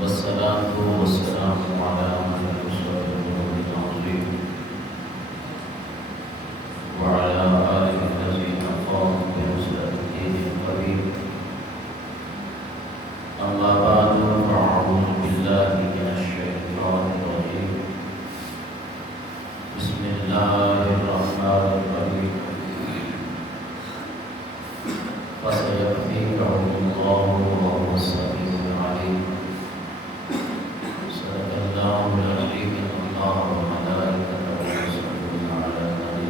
والصلاة والسلام على من أرسله العظيم وعلى آله الذين قاموا بنصرة الدين القويم. أما بعد فأعوذ بالله من الشيطان الرجيم. بسم الله الرحمن الرحيم. فسيكفيكهم الله وهو السميع العليم. صدق الله العظيم. الله وملائكته يصلون على النبي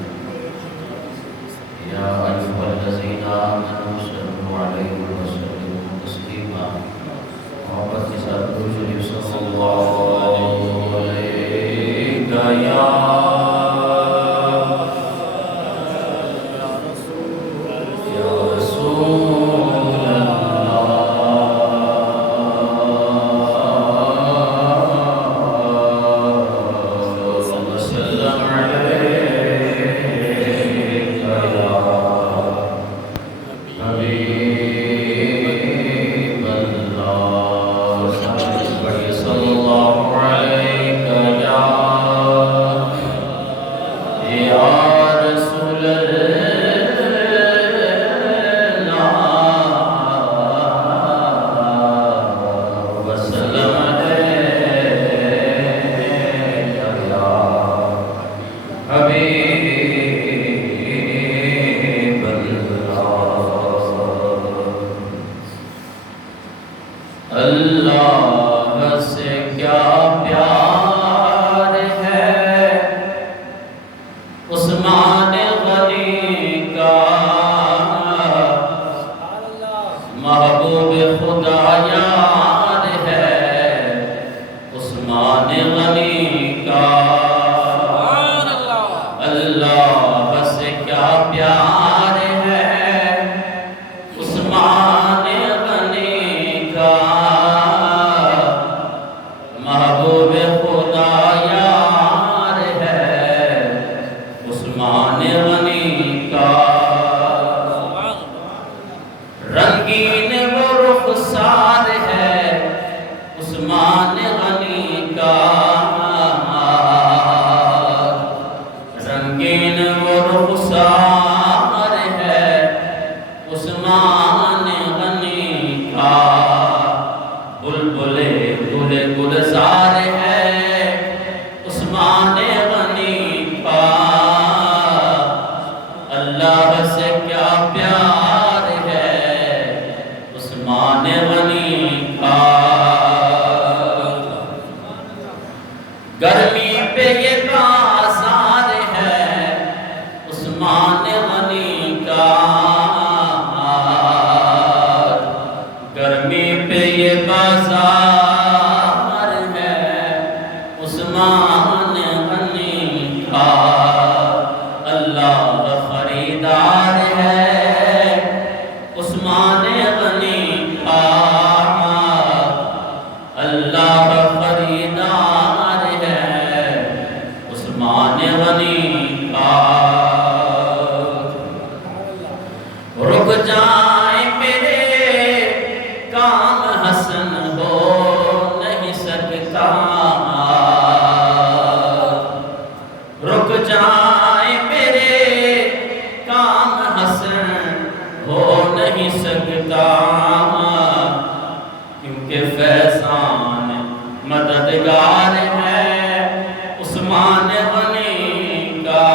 يا أيها الذين آمنوا صلوا عليه وسلموا تسليما. محبت کے ساتھ درود شریف صلی اللہ علیہ یا اللہ سے کیا پیار ہے عثمان غنی کا، محبوب خدا یار ہے عثمان غنی کا. اللہ سے کیا پیار ہے عثمان غنی کا، محبوب خدا یار ہے عثمان غنی کا. رنگین وہ رخسار ہے عثمان غنی کا، رنگین وہ رخسار ہے عثمان غنی کا. بلبلے گل گلزار ہے عثمان غنی کا. اللہ سے کیا پیار ہے عثمان غنی کا. گرمی پہ یہ بازار ہے عثمان غنی کا، گرمی پہ یہ بازار ہے عثمان غنی کا. اللہ خریدار ہے عثمان غنی کا، اللہ خریدار ہے عثمان غنی کا. رک جائیں میرے کام حسن ہو نہیں سکتا، رک جائیں میرے کام حسن ہو نہیں سکتا. کیونکہ فیضان مددگار ہے عثمان غنی کا.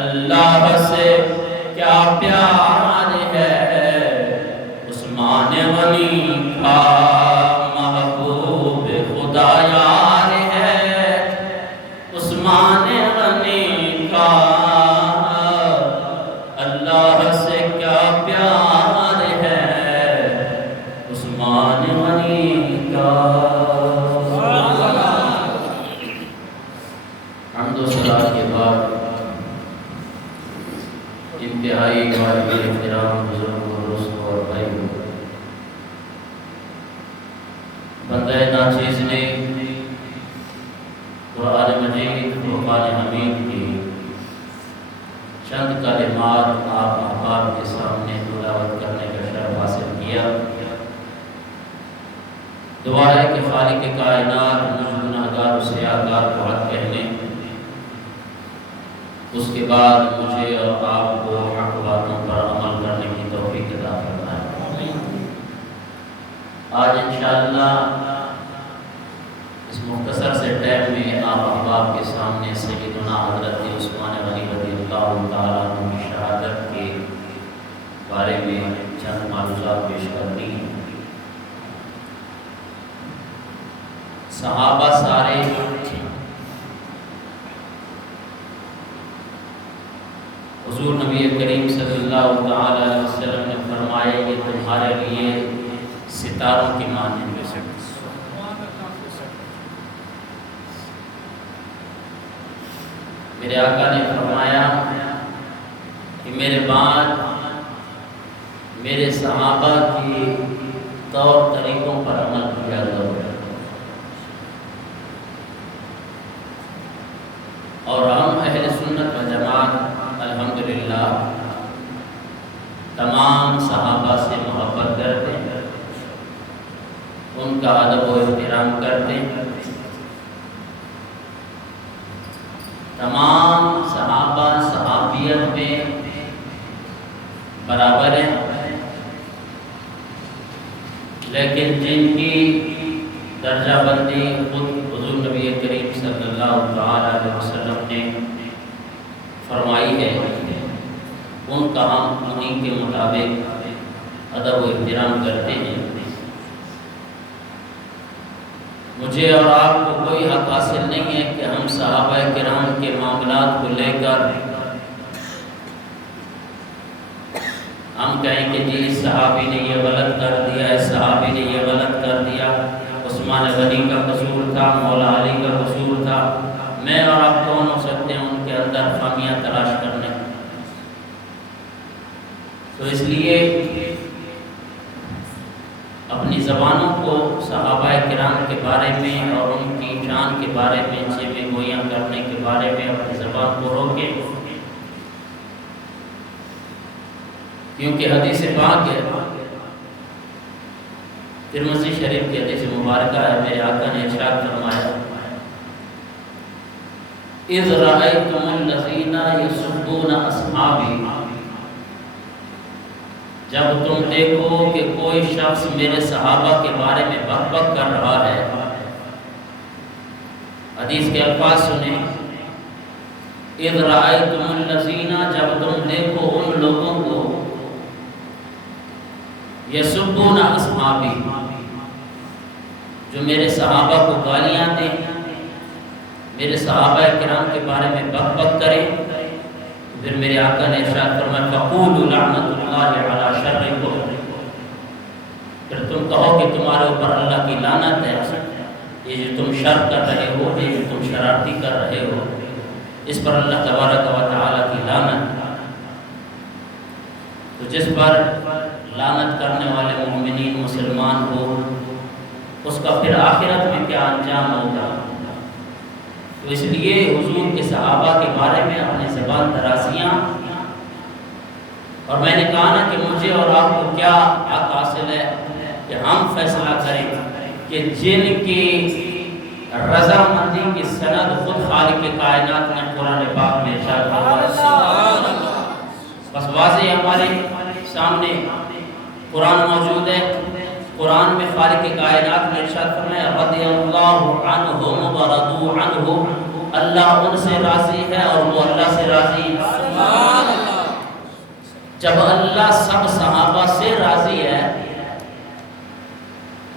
اللہ سے کیا پیار ہے عثمان غنی کا، محبوب خدا یار ہے عثمان غنی کا. اللہ سے کیا پیار ہے عثمان غنی کا. حمد و ثنا کے بعد انتہائی قابل احترام بزرگوں، دوستوں اور بھائیوں، بندہ ناچیز نے قرآن مجید فرقان حمید کی چند کلمات آپ احباب کے سامنے تلاوت کرنے کا شرف حاصل کیا. دعا ہے کہ خالق کائنات مجھ گناہگار و سیاہکار کو حق کہہ لیں، اس کے بعد مجھے اور آپ کو حق باتوں پر عمل کرنے کی توفیق عطا فرمائے۔ آج انشاءاللہ اس مختصر سے ٹائم میں آپ احباب کے سامنے سیدنا حضرت عثمان غنی رضی اللہ تعالیٰ عنہ کی شہادت کے بارے میں چند معلومات پیش کرنی ہیں۔ صحابہ سارے حضور نبی کریم صلی اللہ تعالی علیہ وسلم نے فرمایا کہ تمہارے لیے ستاروں کی مانند ہے۔ میرے آقا نے فرمایا کہ میرے بعد میرے صحابہ کے طور طریقوں پر عمل کیا کرو، اور ہم اہل سنت و جماعت الحمدللہ تمام صحابہ سے محبت کرتے ہیں، ان کا ادب و احترام کرتے ہیں، تمام صحابہ صحابیت میں برابر ہیں، لیکن جن کی درجہ بندی خود حضور نبی کریم صلی اللہ تعالی علیہ وسلم نے فرمائی ہے، ان کا ہم انہی کے مطابق ادب و احترام کرتے ہیں۔ مجھے اور آپ کو کوئی حق حاصل نہیں ہے کہ ہم صحابہ کرام کے معاملات کو لے کر ہم کہیں کہ جی اس صحابی نے یہ غلط کر دیا، اس صحابی نے یہ غلط کر دیا، عثمان غنی کا قصور تھا، مولا علی کا قصور تھا۔ میں اور آپ کون ہو سکتے ہیں ان کے اندر خامیاں تلاش کرنے؟ تو اس لیے اپنی زبانوں کو صحابہ کرام کے بارے میں اور ان کی شان کے بارے میں چیویں گویاں کرنے کے بارے میں اپنی زبان کو روکیں، کیونکہ حدیث پاک ہے، ترمذی شریف کی حدیث مبارکہ ہے، میرے آقا نے ارشاد فرمایا اذ رأیتم الذین یسبون اصحابی، جب تم دیکھو کہ کوئی شخص میرے صحابہ کے بارے میں بک بک کر رہا ہے، حدیث کے الفاظ سنیں، اذ رأیتم الذین، جب تم دیکھو ان لوگوں کو یسبون اصحابی، جو میرے صحابہ کو گالیاں دیں، میرے صحابہ کرام کے بارے میں بک بک کریں، پھر میرے آقا نے ارشاد فرمایا فقولوا لعنت اللہ علی شرکم، پھر تم کہو کہ تمہارے اوپر اللہ کی لعنت ہے، یہ جو تم شر کر رہے ہو، یہ جو تم شرارتی کر رہے ہو، اس پر اللہ تبارک و تعالی کی لعنت۔ تو جس پر لعنت کرنے والے مومنین مسلمان ہو، اس کا پھر آخرت میں کیا انجام ہوگا؟ تو اس لیے حضور کے صحابہ کے بارے میں اپنی زبان درازیاں، اور میں نے کہا نا کہ مجھے اور آپ کو کیا حق حاصل ہے کہ ہم فیصلہ کریں کہ جن کی رضامندی کی سند خود خالق کائنات نے قرآن پاک میں ارشاد فرمایا، بس واضح ہمارے سامنے قرآن موجود ہے، قرآن میں خالق کائنات نے ارشاد فرمایا رضی اللہ عنہم ورضوا عنہ، اللہ ان سے راضی ہے اور وہ اللہ سے راضی ہے۔ سبحان اللہ۔ جب اللہ سب صحابہ سے راضی ہے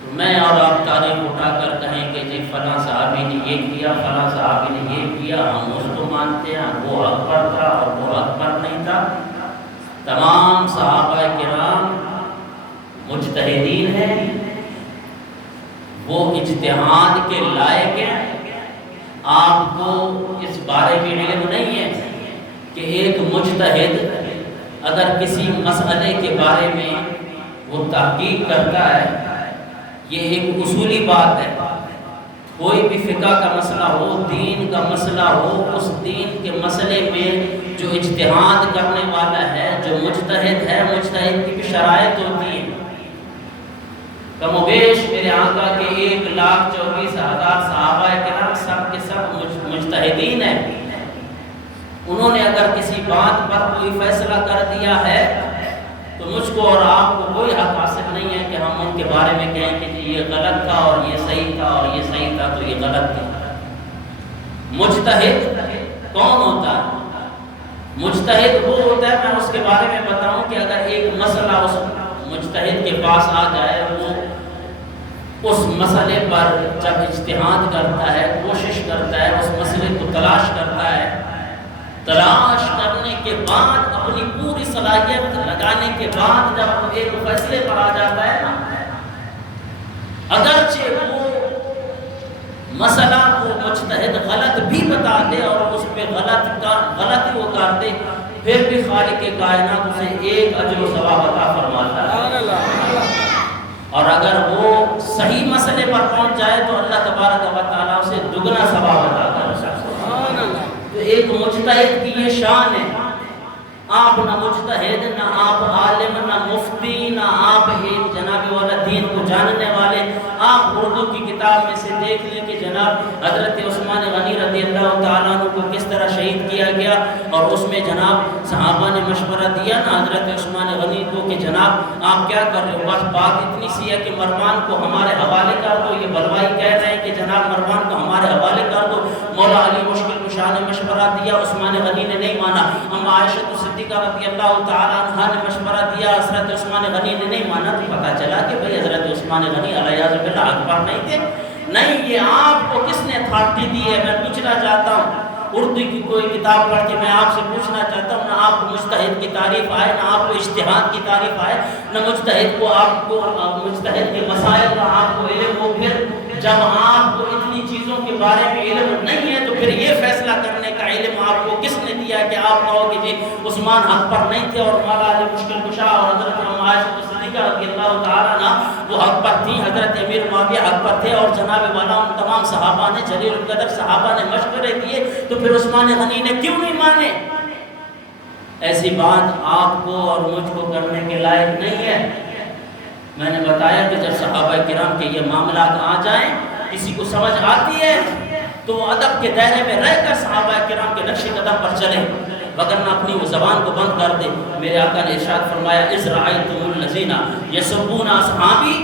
تو میں اور آپ تاریخ اٹھا کر کہیں کہ جی فلاں صحابی نے یہ کیا، فلاں صحابی نے یہ کیا، ہم اس کو مانتے ہیں، وہ حق پر تھا اور وہ حق پر نہیں تھا۔ تمام صحابہ کرام مجتہدین ہیں، وہ اجتہاد کے لائق ہیں۔ آپ کو اس بارے میں علم نہیں ہے کہ ایک مجتہد اگر کسی مسئلے کے بارے میں وہ تحقیق کرتا ہے، یہ ایک اصولی بات ہے، کوئی بھی فقہ کا مسئلہ ہو، دین کا مسئلہ ہو، اس دین کے مسئلے میں جو اجتہاد کرنے والا ہے، جو مجتہد ہے، مجتہد کی بھی شرائط ہوتی ہے۔ کم و بیش میرے آقا کے 1,24,000 صحابہ کرام سب کے سب مجتہدین ہیں. انہوں نے اگر کسی بات پر کوئی فیصلہ کر دیا ہے تو مجھ کو اور آپ کو کوئی حق حاصل نہیں ہے کہ ہم ان کے بارے میں کہیں کہ یہ غلط تھا اور یہ صحیح تھا اور یہ صحیح تھا تو یہ غلط تھا. مجتہد کون ہوتا ہے؟ مجتہد وہ ہوتا ہے، میں اس کے بارے میں بتاؤں کہ اگر ایک مسئلہ اس مجتہد کے پاس آ جائے، وہ اس مسئلے پر جب اجتہاد کرتا ہے، کوشش کرتا ہے، اس مسئلے کو تلاش کرتا ہے، تلاش کرنے کے بعد اپنی پوری صلاحیت لگانے کے بعد جب وہ ایک فیصلے پر آ جاتا ہے نا، اگرچہ وہ مسئلہ کو مجتہد غلط بھی بتا دے اور اس پہ غلط وہ کر دے، پھر بھی خالق کائنات اسے ایک اجر و ثواب عطا فرماتا ہے. اور اگر وہ صحیح مسئلے پر پہنچ جائے تو اللہ تبارک و تعالیٰ اسے دگنا ثواب عطا کرتا ہے. تو ایک مجتہد کی یہ شان ہے. آپ نہ مجتہد، نہ آپ عالم، نہ مفتی، نہ آپ ایک جناب والا دین کو جاننے والے. آپ اردو کی کتاب میں سے دیکھ لیں کہ جناب حضرت عثمان غنی رضی اللہ تعالیٰ عنہ کو کس طرح شہید کیا گیا، اور اس میں جناب صحابہ نے مشورہ دیا نا حضرت عثمان غنی کو کہ جناب آپ کیا کر رہے ہو، بس بات اتنی سی ہے کہ مروان کو ہمارے حوالے کر دو. یہ بلوائی کہہ رہے ہیں کہ جناب مروان کو ہمارے حوالے کر دو. مولا علی مشکل کشا نے مشورہ دیا، عثمان غنی نے نہیں مانا. اما عائشہ صدیقہ رضی اللہ تعالیٰ عنہ نے مشورہ دیا، حضرت عثمان غنی نے نہیں مانا. تو پتہ چلا کہ بھئی حضرت عثمان غنی علیہ حق پر نہیں تھے. نہیں، یہ آپ کو کس نے اتھارٹی دی ہے؟ میں پوچھنا چاہتا ہوں، اردو کی کوئی کتاب پڑھ کے میں آپ سے پوچھنا چاہتا ہوں، نہ آپ کو مجتہد کی تعریف آئے، نہ آپ کو اجتہاد کی تعریف آئے، نہ مجتہد کو آپ کو مجتہد کے مسائل کا آپ کو علم ہو. پھر جب آپ کو اتنی چیزوں کے بارے میں علم نہیں ہے تو پھر یہ فیصلہ کرنے کا علم آپ کو کس نے دیا کہ آپ کہو کہ جی عثمان حق پر نہیں تھے اور مولا علی مشکل کشا اور حضرت عائشہ صدیقہ رضی اللہ تعالیٰ عنہ وہ حق پر تھیں، حضرت امیر معاویہ حق پر تھے، اور جناب والا ان تمام صحابہ نے، جلیل القدر صحابہ نے مشورے دیے، تو پھر عثمان غنی نے کیوں نہیں مانے؟ ایسی بات آپ کو اور مجھ کو کرنے کے لائق نہیں ہے. میں نے بتایا کہ جب صحابہ کرام کے یہ معاملات آ جائیں، کسی کو سمجھ آتی ہے تو وہ ادب کے دائرے میں رہ کر صحابہ کرام کے نقش قدم پر چلیں، وگرنہ اپنی وہ زبان کو بند کر دے. میرے آقا نے ارشاد فرمایا اذ رأیتم الذین یسبون اصحابی،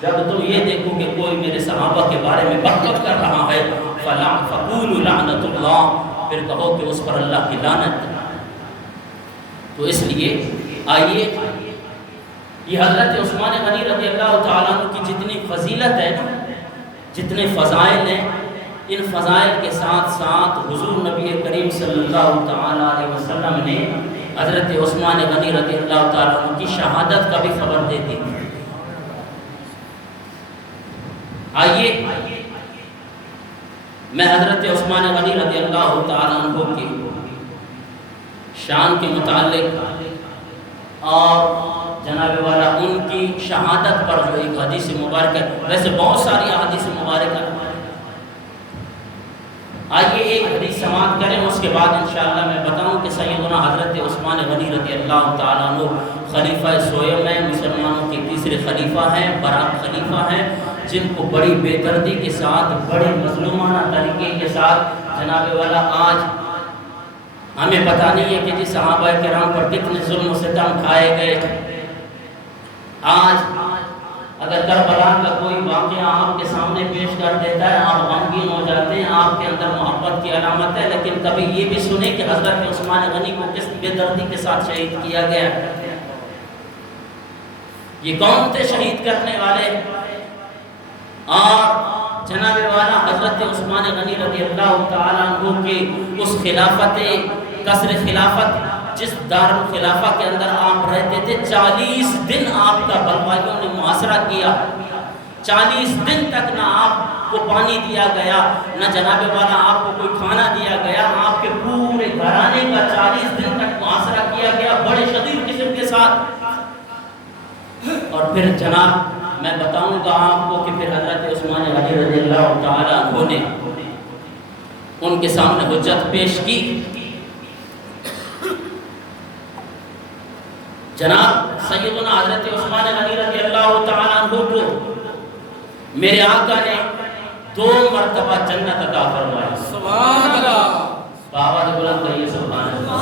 جب تم یہ دیکھو کہ کوئی میرے صحابہ کے بارے میں بغض کر رہا ہے، فقولوا لعنت اللہ، پھر کہو کہ اس پر اللہ کی لعنت. تو اس لیے آئیے، یہ حضرت عثمان غنی رضی اللہ تعالیٰ عنہ کی جتنی فضیلت ہے، جتنے فضائل ہیں، ان فضائل کے ساتھ ساتھ حضور نبی کریم صلی اللہ تعالیٰ علیہ وسلم نے حضرت عثمان غنی رضی اللہ تعالیٰ عنہ کی شہادت کا بھی خبر دے دی. آئیے میں حضرت عثمان غنی رضی اللہ تعالیٰ عنہ کی شان کے متعلق اور جناب والا ان کی شہادت پر جو ایک حدیث مبارک ہے، ویسے بہت ساری حدیث مبارک ہے، آئیے ایک حدیث سماعت کریں، اس کے بعد انشاءاللہ میں بتاؤں کہ سیدنا حضرت عثمان غنی رضی اللہ تعالیٰ عنہ خلیفہ سویم ہیں، مسلمانوں کے تیسرے خلیفہ ہیں، برات خلیفہ ہیں، جن کو بڑی بے دردی کے ساتھ، بڑے مظلومانہ طریقے کے ساتھ جناب والا آج ہمیں پتہ نہیں ہے کہ جی صحابہ کرام پر کتنے ظلم و ستم کھائے گئے. آج اگر کربلا کا کوئی واقعہ آپ کے سامنے پیش کر دیتا ہے، آپ غمگین ہو جاتے ہیں، آپ کے اندر محبت کی علامت ہے، لیکن کبھی یہ بھی سنیں کہ حضرت عثمان غنی کو کس بے دردی کے ساتھ شہید کیا گیا. یہ کون تھے شہید کرنے والے؟ اور جناب والا حضرت عثمان غنی رضی اللہ تعالیٰ عنہ کے اس خلافت قصر خلافت جس دارالخلافہ کے اندر آپ رہتے تھے، 40 دن آپ کا بلوائیوں نے محاصرہ کیا. 40 دن تک نہ آپ کو پانی دیا گیا، نہ جناب والا آپ کو کوئی کھانا دیا گیا. آپ کے پورے گھرانے کا 40 دن تک محاصرہ کیا گیا بڑے شدید قسم کے ساتھ. اور پھر جناب میں بتاؤں گا آپ کو کہ پھر حضرت عثمان غنی رضی اللہ تعالیٰ عنہ نے ان کے سامنے حجت پیش کی جناب سیدنا حضرت عثمان غنی رضی اللہ تعالیٰ عنہ کو میرے آقا نے 2 مرتبہ جنت عطا فرمائی. سبحان اللہ. آواز بلند کریے سبحان اللہ.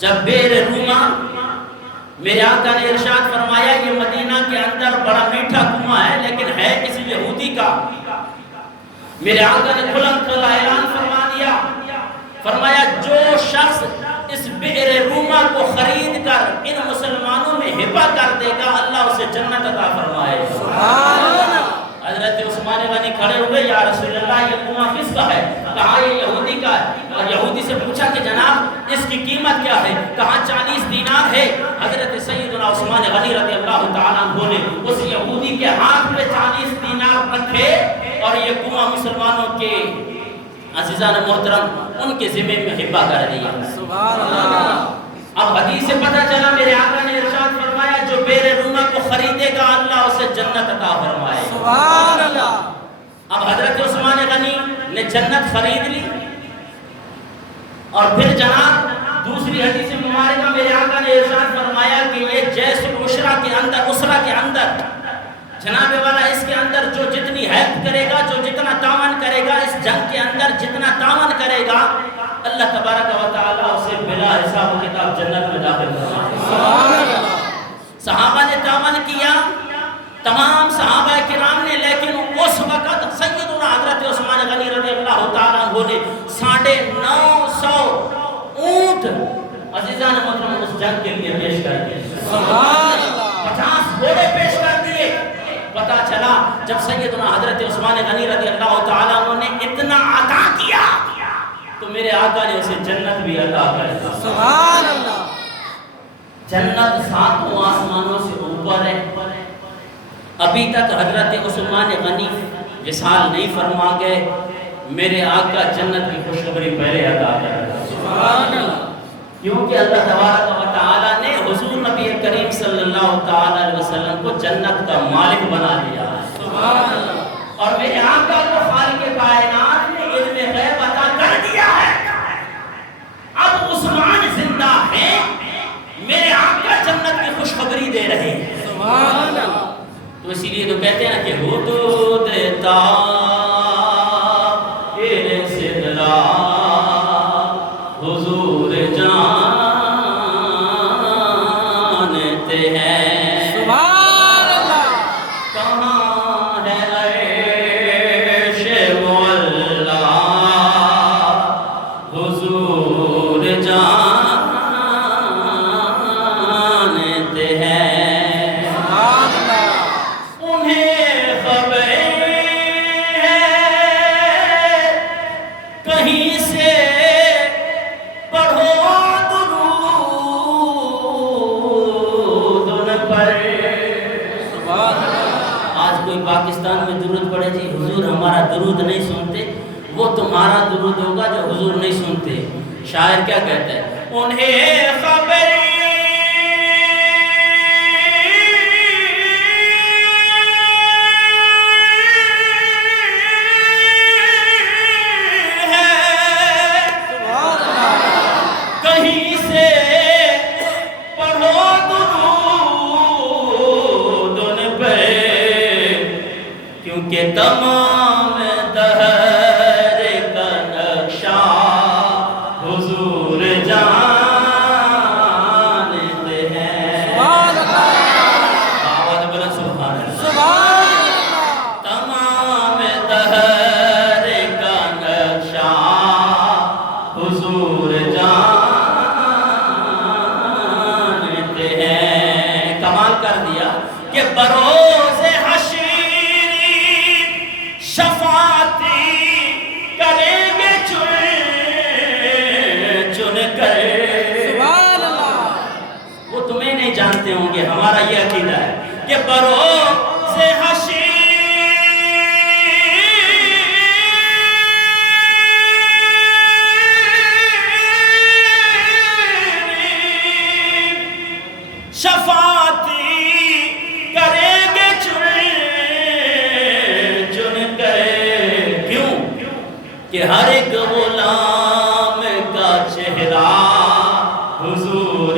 جب بئر روما میرے آقا نے ارشاد فرمایا یہ مدینہ کے اندر بڑا میٹھا کنواں ہے لیکن ہے کسی یہودی کا. میرے آقا نے کھلم کھلا اعلان فرما دیا, فرمایا جو شخص اس بئر روما کو خرید کر ان مسلمانوں میں ہبہ کر دے گا اللہ اسے جنت عطا فرمائے. سبحان اللہ. حضرت عثمان غنی کھڑے ہوئے, یا رسول اللہ یہ کنواں کس کا ہے؟ کہا یہ یہودی کا ہے. اور یہودی سے پوچھا کہ جناب اس کی قیمت کیا ہے؟ کہا 40 دینار ہے. حضرت سیدنا عثمان غنی رضی اللہ تعالیٰ عنہ نے اس یہودی کے ہاتھ میں 40 دینار رکھے اور یہ کنواں مسلمانوں کے عزیزان محترم ان کے ذمہ میں ہبہ کر دیا. سبحان اللہ. اب حدیث سے پتہ چلا میرے آقا نے ارشاد فرمایا جو بئر روما کو خریدے گا اللہ اسے جنت عطا فرمائے. سبحان اللہ. اب حضرت عثمان غنی نے جنت خرید لی اور پھر جناب دوسری حدیث مبارکہ میرے آقا نے ارشاد فرمایا کہ یہ جیش العشرہ کے اندر, اسرہ کے اندر جناب والا اس کے اندر جو جتنی حیث کرے گا, جو جتنا تعاون کرے گا, اس جنگ کے اندر جتنا تعاون کرے گا اللہ تبارک و تعالیٰ اسے بلا حساب و کتاب جنت میں داخل فرمائے. صحابہ نے تعاون کیا, تمام صحابہ کرام نے, لیکن اس وقت سیدنا حضرت عثمان غنی رضی اللہ تعالیٰ عنہ نے 950 اونٹ عزیزان محترم اس جنگ کے لیے پیش کر دیے. سبحان اللہ. 50 گھوڑے پیش کر دیے. پتا چلا جب سیدنا حضرت عثمان غنی رضی اللہ تعالیٰ عنہ نے اتنا عطا کیا تو میرے آقا نے اسے جنت بھی عطا کر دی. سبحان اللہ. جنت 7 آسمانوں سے اوپر ہے. ابھی تک حضرت عثمان غنی وصال نہیں فرما گئے, میرے آقا جنت کی خوشخبری پہلے عطا کر دی. سبحان اللہ. کیونکہ اللہ تبارک و تعالیٰ نے حضور نبی کریم صلی اللہ تعالیٰ علیہ وسلم کو جنت کا مالک بنا دیا. سبحان اللہ. اور میرے آقا کو خالق کائنات نے علم غیب عطا کر دیا ہے. اب عثمان زندہ ہیں, میرے آقا جنت کی خوشخبری دے رہے ہیں. سبحان اللہ. تو اسی لیے تو کہتے ہیں کہ حدود طاہر صدرا حضور جانتے ہیں. سبحان اللہ. کہاں ہے عرش مولا حضور جانتے ہیں. سبحان اللہ. انہیں خبر ہے کہیں سے پڑھو درود ان پر. سبحان اللہ. آج کوئی پاکستان میں درود پڑھے جی حضور ہمارا درود نہیں سنتے, وہ تمہارا درود ہوگا جو حضور نہیں سنتے. شاعر کیا کہتا ہے؟ انہیں خبر کہ تمام دہر کا نقشہ حضور جانتے ہیں. سبحان اللہ. آواز بلند سبحان اللہ. سبحان اللہ. تمام دہر کا نقشہ حضور جانتے ہیں. کمال کر دیا کہ بروز حشر شفاعتی کریں گے چن کر. سبحان اللہ. وہ تمہیں نہیں جانتے ہوں گے, ہمارا یہ عقیدہ ہے کہ بروز حشر شفاعتی کریں گے چن کر. کیوں کہ ہر ایک غلام کا چہرہ حضور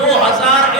2000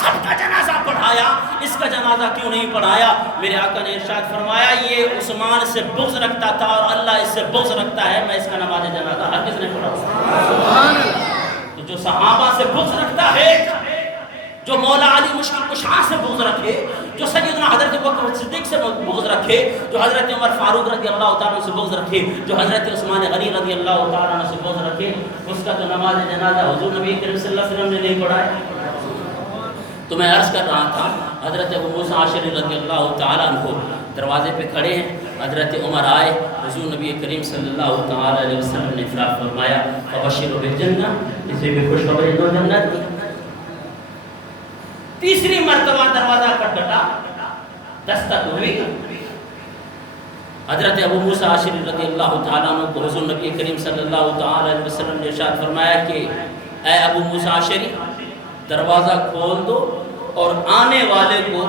سب کا جنازہ پڑھایا، اس کا جنازہ کیوں نہیں پڑھایا؟ میرے آقا نے ارشاد فرمایا یہ عثمان سے بغض رکھتا تھا اور اللہ اس سے بغض رکھتا ہے، میں اس کا نماز جنازہ ہرگز نہیں پڑھاؤں۔ تو جو صحابہ سے بغض رکھتا ہے، جو مولا علی مشکل کشا سے بغض رکھے، جو سیدنا حضرت ابوبکر صدیق سے بغض رکھے، جو حضرت عمر فاروق رضی اللہ تعالیٰ سے بغض رکھے، جو حضرت عثمان غنی رضی اللہ تعالیٰ سے بغض رکھے، اس کا تو نماز جنازہ حضور نبی کریم صلی اللہ علیہ وسلم نے نہیں پڑھایا۔ تو میں عرض کر رہا تھا، حضرت ابو موسیٰ عاشری رضی اللہ تعالیٰ عنہ دروازے پہ کھڑے ہیں، حضرت عمر آئے، حضور نبی کریم صلی اللہ تعالیٰ علیہ وسلم نے ارشاد فرمایا فبشروا بالجنہ، اسے بھی خوشخبری دو جنت کی۔ تیسری مرتبہ دروازہ کھٹکھٹا، دستک ہوئی، حضرت ابو موسیٰ عاشری رضی اللہ تعالیٰ عنہ کو حضور نبی کریم صلی اللہ تعالیٰ علیہ وسلم نے ارشاد فرمایا کہ اے ابو موسیٰ عاشری دروازہ کھول دو اور آنے والے کو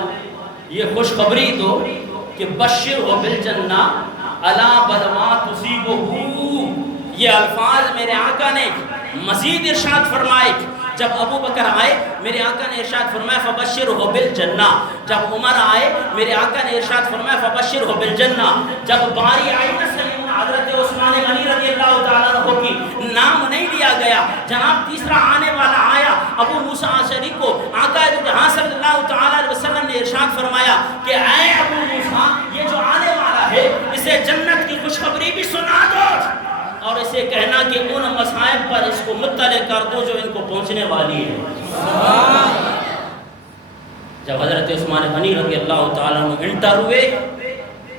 یہ خوشخبری دو کہ بشر ہو بالجنہ الا بلما تصیبہ۔ یہ الفاظ میرے آقا نے مزید ارشاد فرمائے۔ جب ابو بکر آئے میرے آقا نے ارشاد فرمایا فبشرہ بالجنہ، جب عمر آئے میرے آقا نے ارشاد فرمایا فبشرہ بالجنہ، جب باری آئی نا سیدنا حضرت عثمان غنی رضی اللہ تعالیٰ عنہ کی نام نہیں لیا گیا، جناب تیسرا آنے والا آیا ابو موسیٰ عاشری کو آقا جہاں صلی اللہ تعالیٰ علیہ وسلم نے ارشاد فرمایا کہ اے ابو موسیٰ یہ جو آنے والا ہے اسے جنت کی خوشخبری بھی سنا دو اور اسے کہنا کہ ان مصائب پر اس کو مطلع کر دو جو ان کو پہنچنے والی ہے۔ جب حضرت عثمان غنی رضی اللہ تعالیٰ عنہ انٹر ہوئے،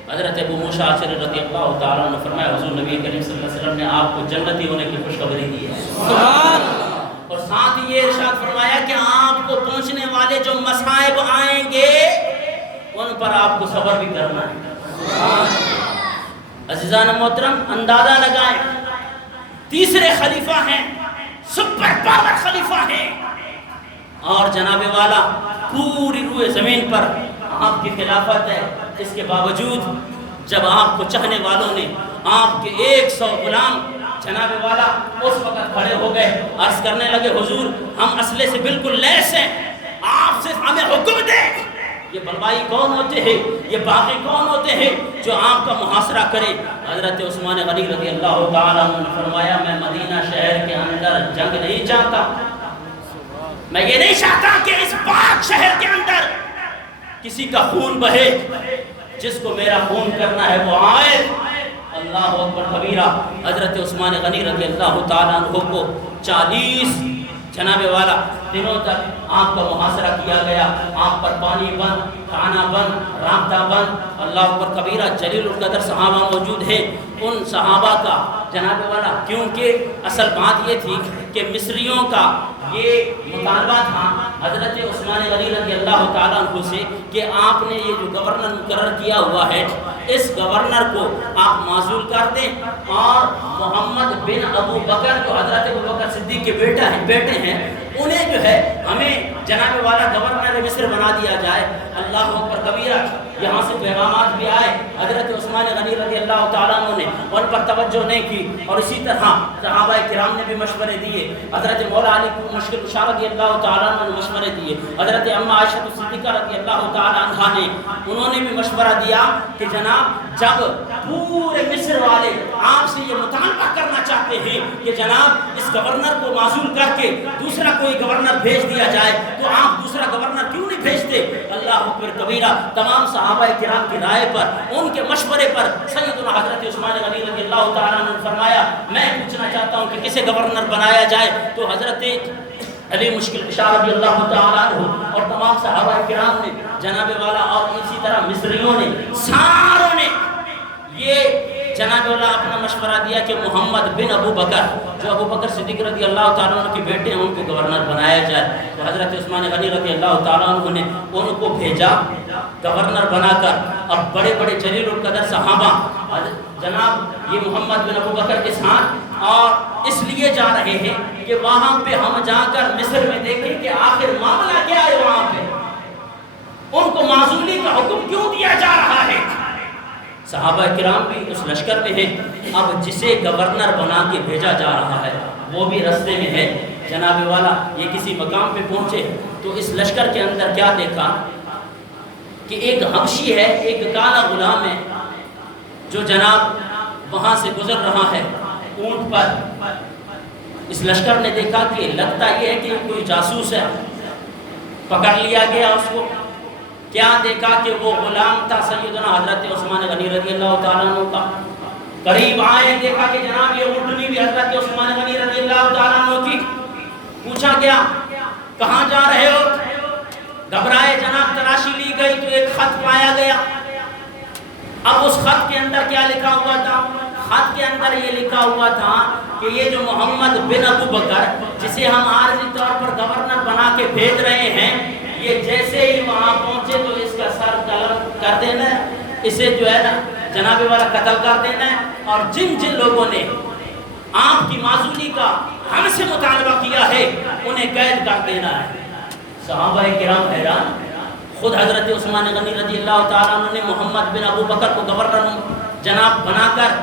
حضرت ابو موسیٰ عاشری رضی اللہ تعالیٰ عنہ فرمایا حضور نبی کریم صلی اللہ علیہ وسلم نے آپ کو جنتی ہونے کی خوشخبری دی ہے، سبحان اللہ۔ اور ساتھ ہی یہ ارشاد فرمایا کہ آپ کو پہنچنے والے جو مصائب آئیں گے ان پر آپ کو صبر بھی کرنا ہے۔ عزیزان محترم اندازہ لگائیں، تیسرے خلیفہ ہیں، سپر پاور خلیفہ ہیں، اور جناب والا پوری روئے زمین پر آپ کی خلافت ہے، اس کے باوجود جب آپ کو چاہنے والوں نے آپ کے 100 غلام جناب والا اس وقت کھڑے ہو گئے، عرض کرنے لگے حضور ہم اسلحے سے بالکل لیس ہیں، آپ سے ہمیں حکم دیں۔ یہ بلوائی کون ہوتے ہیں، یہ باغی کون ہوتے ہیں جو آپ کا محاصرہ کرے؟ حضرت عثمان غنی رضی اللہ تعالیٰ عنہ نے فرمایا میں مدینہ شہر کے اندر جنگ نہیں چاہتا، میں یہ نہیں چاہتا کہ اس پاک شہر کے اندر کسی کا خون بہے، جس کو میرا خون کرنا ہے وہ آئے۔ اللہ اکبر کبیرہ۔ حضرت عثمان غنی رضی اللہ تعالیٰ عنہ کو 40 جناب والا دنوں تک آپ کا محاصرہ کیا گیا، آپ پر پانی بند، کھانا بند، رابطہ بند۔ اللہ اکبر کبیرہ۔ جلیل القدر صحابہ موجود ہیں، ان صحابہ کا جناب والا، کیونکہ اصل بات یہ تھی کہ مصریوں کا یہ مطالبہ تھا حضرت عثمان غنی رضی اللہ تعالیٰ عنہ سے کہ آپ نے یہ جو گورنر مقرر کیا ہوا ہے اس گورنر کو آپ معزول کر دیں اور محمد بن ابو بکر جو حضرت ابو بکر صدیق کے بیٹے ہیں انہیں جو ہے ہمیں جناب والا گورنر مصر بنا دیا جائے۔ اللہ اکبر کبیرہ۔ یہاں سے پیغامات بھی آئے، حضرت عثمان غنی رضی اللہ تعالیٰ عنہ نے ان پر توجہ نہیں کی، اور اسی طرح صحابہ کرام نے بھی مشورے دیے، حضرت مولا علی مشکل کشا رضی اللہ تعالیٰ عنہ نے مشورے دیے، حضرت اما عائشہ صدیقہ رضی اللہ تعالیٰ عنہ نے انہوں نے بھی مشورہ دیا کہ جناب جب پورے مصر والے آپ سے یہ مطالبہ کرنا چاہتے ہیں کہ جناب اس گورنر کو معزول کر کے دوسرا کوئی گورنر بھیج دیا جائے تو آپ دوسرا گورنر کیوں نہیں بھیجتے؟ اللہ اکبر کبیرہ۔ تمام صحابہ کرام کی رائے پر، ان کے مشورے پر سیدنا حضرت عثمان غنی رضی اللہ تعالیٰ عنہ نے فرمایا میں پوچھنا چاہتا ہوں کہ کسے گورنر بنایا جائے؟ تو حضرت علی مشکل کشا رضی اللہ تعالیٰ عنہ اور تمام صحابہ کرام نے جناب والا اور اسی طرح مصریوں نے ساروں نے یہ جناب والا اپنا مشورہ دیا کہ محمد بن ابو بکر جو ابو بکر صدیق رضی اللہ تعالیٰ عنہ کے بیٹے ہیں ان کو گورنر بنایا جائے۔ تو حضرت عثمان غنی رضی اللہ تعالیٰ عنہ نے ان کو بھیجا گورنر بنا کر۔ اب بڑے بڑے جلیل القدر صحابہ جناب یہ محمد بن ابو بکر کے ساتھ اور اس لیے جا رہے ہیں کہ وہاں پہ ہم جا کر مصر میں دیکھیں کہ آخر معاملہ کیا ہے، وہاں پہ ان کو معزولی کا حکم کیوں دیا جا رہا ہے۔ صحابہ کرام بھی اس لشکر میں ہیں، اب جسے گورنر بنا کے بھیجا جا رہا ہے وہ بھی رستے میں ہے۔ جناب والا یہ کسی مقام پہ پہنچے، تو اس لشکر کے اندر کیا دیکھا کہ ایک حبشی ہے، ایک کالا غلام ہے جو جناب وہاں سے گزر رہا ہے اونٹ پر۔ اس لشکر نے دیکھا کہ لگتا یہ ہے کہ کوئی جاسوس ہے، پکڑ لیا گیا اس کو۔ کیا دیکھا کہ وہ غلام تھا سیدنا حضرت عثمان غنی رضی اللہ تعالیٰ عنہ کا۔ قریب آئے، دیکھا کہ جناب یہ اونٹنی بھی حضرت عثمان غنی رضی اللہ تعالیٰ عنہ کی۔ پوچھا گیا کہاں جا رہے ہو؟ گھبرائے جناب، تلاشی لی گئی تو ایک خط پایا گیا۔ اب اس خط کے اندر کیا لکھا ہوا تھا؟ خط کے اندر یہ لکھا ہوا تھا کہ یہ جو محمد بن ابو بکر جسے ہم عارضی طور پر گورنر بنا کے بھیج رہے ہیں، یہ جیسے ہی وہاں پہنچے تو اس کا سر قلم کر دینا ہے، اسے جو ہے نا جناب والا قتل کر دینا ہے، اور جن جن لوگوں نے آپ کی معذوری کا ہم سے مطالبہ کیا ہے انہیں قید کر دینا ہے۔ صحابہ کرام حیران۔ خود حضرت عثمان غنی رضی اللہ تعالیٰ عنہ نے محمد بن ابو بکر کو گورنر جناب بنا کر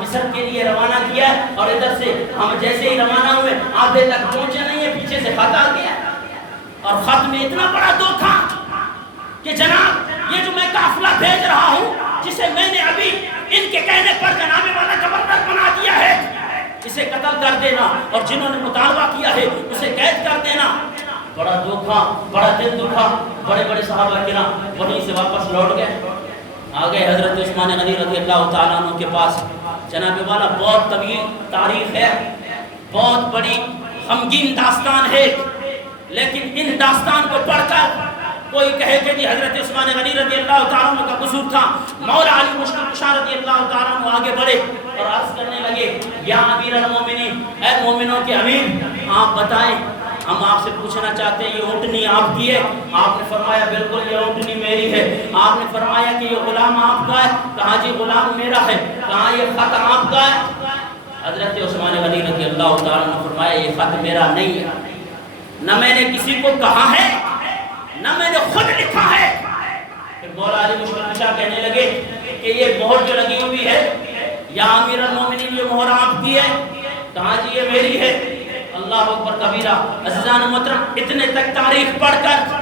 مصر کے لیے روانہ کیا، اور ادھر سے ہم جیسے ہی روانہ ہوئے آدھے تک پہنچے نہیں ہیں، پیچھے سے خط آ گیا، اور خط میں اتنا بڑا دھوکہ کہ جناب یہ جو میں قافلہ بھیج رہا ہوں جسے میں نے ابھی ان کے کہنے پر جناب والا گورنر بنا دیا ہے، اسے قتل کر دینا، اور جنہوں نے مطالبہ کیا ہے اسے قید کر دینا۔ بڑا دھوکہ، بڑا دل دکھا۔ بڑے بڑے صحابہ کرام وہیں سے واپس لوٹ گئے، آگئے حضرت عثمان غنی رضی اللہ تعالیٰ عنہ کے پاس۔ جناب والا بہت طویل تاریخ ہے، بہت بڑی غمگین داستان ہے، لیکن ان داستان کو پڑھ کر کوئی کہے کہ جی حضرت عثمان غنی رضی اللہ تعالیٰ عنہ کا قصور تھا، مولا علی مشکل کشا رضی اللہ تعالیٰ عنہ آگے بڑھے اور عرض کرنے لگے یا امیر المومنین، اے مومنوں کے امیر، آپ بتائیں، ہم آپ سے پوچھنا چاہتے ہیں یہ اونٹنی آپ کی ہے؟ آپ نے فرمایا بالکل یہ اونٹنی میری ہے۔ آپ نے فرمایا کہ یہ غلام آپ کا ہے؟ کہا جی غلام میرا ہے۔ کہا یہ خط آپ کا ہے؟ حضرت عثمان غنی رضی اللہ تعالیٰ نے فرمایا یہ خط میرا نہیں ہے، نہ میں نے کسی کو کہا ہے نہ میں نے خود لکھا ہے۔ پھر مولا علی مشکل کشا کہنے لگے کہ یہ مہر جو لگی ہوئی ہے یا امیر المومنین یہ مہر آپ کی ہے؟ کہا جی یہ میری ہے۔ اللہ اکبر کبیرہ۔ عزیزان محترم، اتنے تک تاریخ پڑھ کر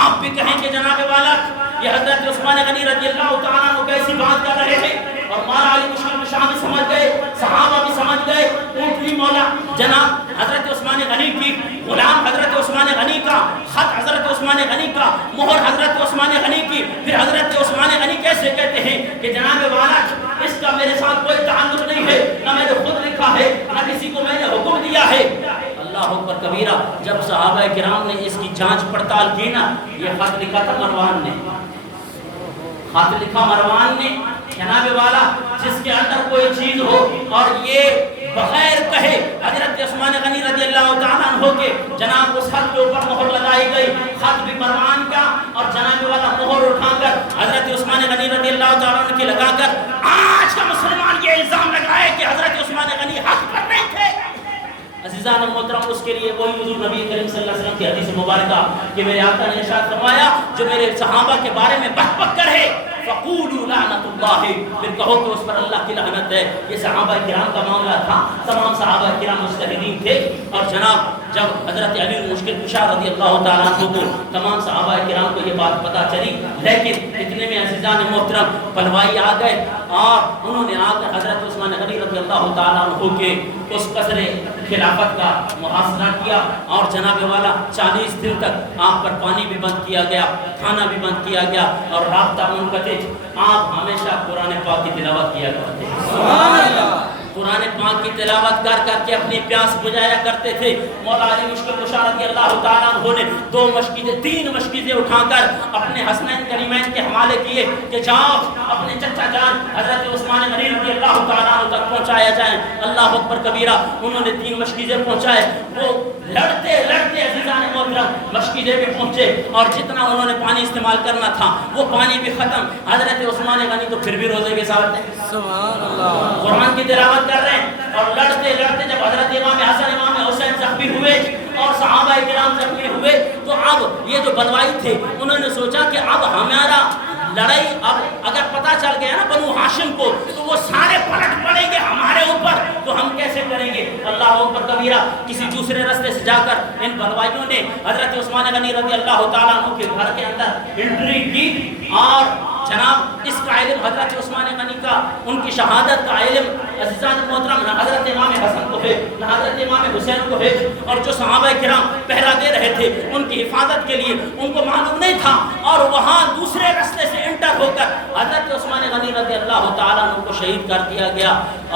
آپ بھی کہیں کہ جناب والا یہ حضرت عثمان غنی رضی اللہ تعالیٰ عنہ کیسی بات کر رہے تھے، اور مولا علی مشکل کشا بھی سمجھ گئے، صحابہ بھی سمجھ گئے، اونٹنی مولا جناب حضرت عثمان غنی کی، غلام حضرت عثمان غنی کا، خط حضرت عثمان غنی کا، مہر حضرت عثمان غنی کی۔ پھر حضرت عثمان غنی کیسے کہتے ہیں کہ جناب والا اس کا میرے ساتھ کوئی تعلق نہیں ہے، نہ میں نے خود لکھا ہے نہ کسی کو میں نے حکم دیا ہے۔ اللہ اکبر کبیرہ۔ جب صحابہ کرام نے اس کی جانچ پڑتال کی نا، یہ خط لکھا تھا مروان نے، خط لکھا مروان نے جناب والا جس کے اندر کوئی چیز ہو اور یہ بغیر کہے حضرت عثمان غنی رضی اللہ تعالیٰ عنہ کے جناب اس خط کے اوپر مہر لگائی گئی، خط بھی مروان کا، اور جناب والا مہر اٹھا کر حضرت عثمان غنی رضی اللہ تعالیٰ عنہ کی لگا کر آج کا مسلمان یہ الزام لگائے کہ حضرت عثمان غنی حق پر نہیں تھے۔ عزیزان محترم، اس کے لیے وہی حضور نبی کریم صلی اللہ علیہ وسلم کی حدیث مبارکہ کہ میرے آقا نے ارشاد فرمایا جو میرے صحابہ کے بارے میں بک بک کرے فقولوا لعنت اللہ، پھر کہو کہ اس پر اللہ کی لعنت ہے۔ یہ صحابہ کرام کا معاملہ تھا، تمام صحابہ کرام مجتہدین تھے، اور جناب جب حضرت علی مشکل کشا رضی اللہ تعالیٰ عنہ کو تمام صحابہ کرام کو یہ بات پتہ چلی، لیکن اتنے میں عزیزان محترم پلوائی آ گئے اور انہوں نے آ کر حضرت عثمان غنی رضی اللہ تعالیٰ عنہ کے اس قصر خلافت کا محاصرہ کیا، اور جناب والا 40 دن تک آپ پر پانی بھی بند کیا گیا، کھانا بھی بند کیا گیا، اور رابطہ منقطع۔ آپ ہمیشہ قرآن پاک کی تلاوت کیا کرتے ہیں، سبحان اللہ، قرآن پاک کی تلاوت کر کر کے اپنی پیاس بجھایا کرتے تھے۔ مولا علی مشکل کشا رضی اللہ تعالیٰ عنہ نے 3 مشکیزیں اٹھا کر اپنے حسنین کریمین کے حوالے کیے کہ جاؤ اپنے چچا جان حضرت عثمان غنی رضی اللہ تعالیٰ عنہ تک پہنچایا جائیں۔ اللہ اکبر کبیرہ۔ انہوں نے 3 مشکیزیں پہنچائے، وہ لڑتے لڑتے عزیزان محترم مشکیزیں بھی پہنچے، اور جتنا انہوں نے پانی استعمال کرنا تھا وہ پانی بھی ختم۔ حضرت عثمان غنی تو پھر بھی روزے کے ساتھ ہیں، سبحان اللہ، قرآن کی تلاوت کر رہے ہیں، اور لڑتے لڑتے جب حضرت امام حسن امام حسین زخمی ہوئے اور صحابہ کرام زخمی ہوئے تو اب یہ جو بلوائی تھے انہوں نے سوچا کہ اب ہمارا لڑائی اب اگر پتہ چل گیا نا بنو ہاشم کو تو وہ سارے پلٹ پڑیں گے ہمارے اوپر، تو ہم کیسے کریں گے؟ اللہ اللہ اکبر کبیرہ، کسی دوسرے راستے سے جا کر ان بلوائیوں نے حضرت عثمان غنی رضی اللہ تعالیٰ عنہ کے گھر کے اندر انٹری کی، اور جناب اس کا علم حضرت عثمان غنی کا، ان کی شہادت کا علم عزیزان محترم نہ حضرت امام حسن کو ہے نہ حضرت امام حسین کو ہے، اور جو صحابہ کرام پہرا دے رہے تھے ان کی حفاظت کے لیے ان کو معلوم نہیں تھا، اور وہاں دوسرے راستے سے انٹر ہو کر حضرت عثمان غنی رضی اللہ تعالیٰ عنہ کو شہید کر دیا گیا۔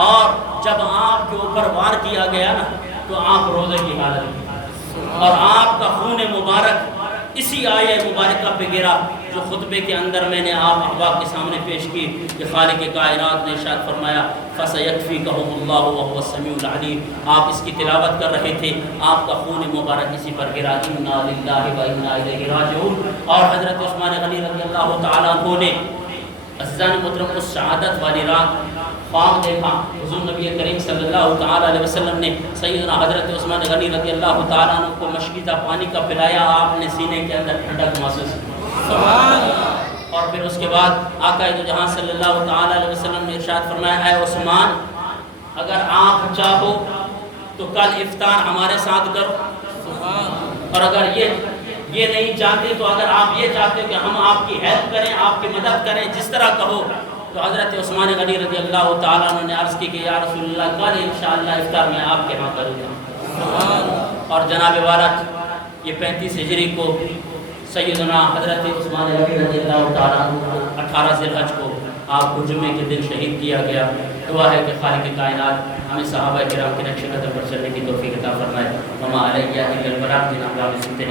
اور جب آپ کے اوپر وار کیا گیا نا تو آپ روزے کی حالت میں، اور آپ کا خون مبارک اسی آیہ مبارکہ پہ گرا جو خطبے کے اندر میں نے آپ احباب کے سامنے پیش کی کہ خالق کائنات نے ارشاد فرمایا فَسَيَكْفِيكَهُمُ اللَّهُ وَهُوَ السَّمِيعُ الْعَلِيمُ۔ آپ اس کی تلاوت کر رہے تھے، آپ کا خون مبارک اسی پر گرا، اِنَّا لِلَّهِ وَإِنَّا إِلَيْهِ رَاجِعُونَ۔ اور حضرت عثمان غنی رضی اللہ تعالیٰ عنہ نے عزیزان محترم اس شہادت والی رات خواب دیکھا، حضور نبی کریم صلی اللہ تعالیٰ علیہ وسلم نے سیدنا حضرت عثمان غنی رضی اللہ تعالیٰ عنہ کو مشکیزہ پانی کا پلایا، آپ نے سینے کے اندر ٹھنڈک محسوس کی، سبحان اللہ۔ اور پھر اس کے بعد آقا دو جہاں صلی اللہ تعالیٰ علیہ وسلم نے ارشاد فرمایا اے عثمان اگر آپ چاہو تو کل افطار ہمارے ساتھ کرو، اور اگر یہ نہیں چاہتے تو اگر آپ یہ چاہتے کہ ہم آپ کی ہیلپ کریں، آپ کی مدد کریں، جس طرح کہو۔ تو حضرت عثمان غنی رضی اللہ تعالیٰ عنہ نے عرض کی کہ یا رسول اللہ کل انشاءاللہ افطار میں آپ کے ہاں کروں گا۔ اور جناب وارث یہ 35 ہجری کو سیدنا حضرت عثمان غنی رضی اللہ تعالیٰ عنہ کو 18 ذی الحج کو آپ کو جمعے کے دن شہید کیا گیا۔ دعا ہے کہ خالق کائنات ہمیں صحابہ کرام کے نقش قدم پر چلنے کی توفیق عطا فرمائے۔ وما علیہ الا البلاغ۔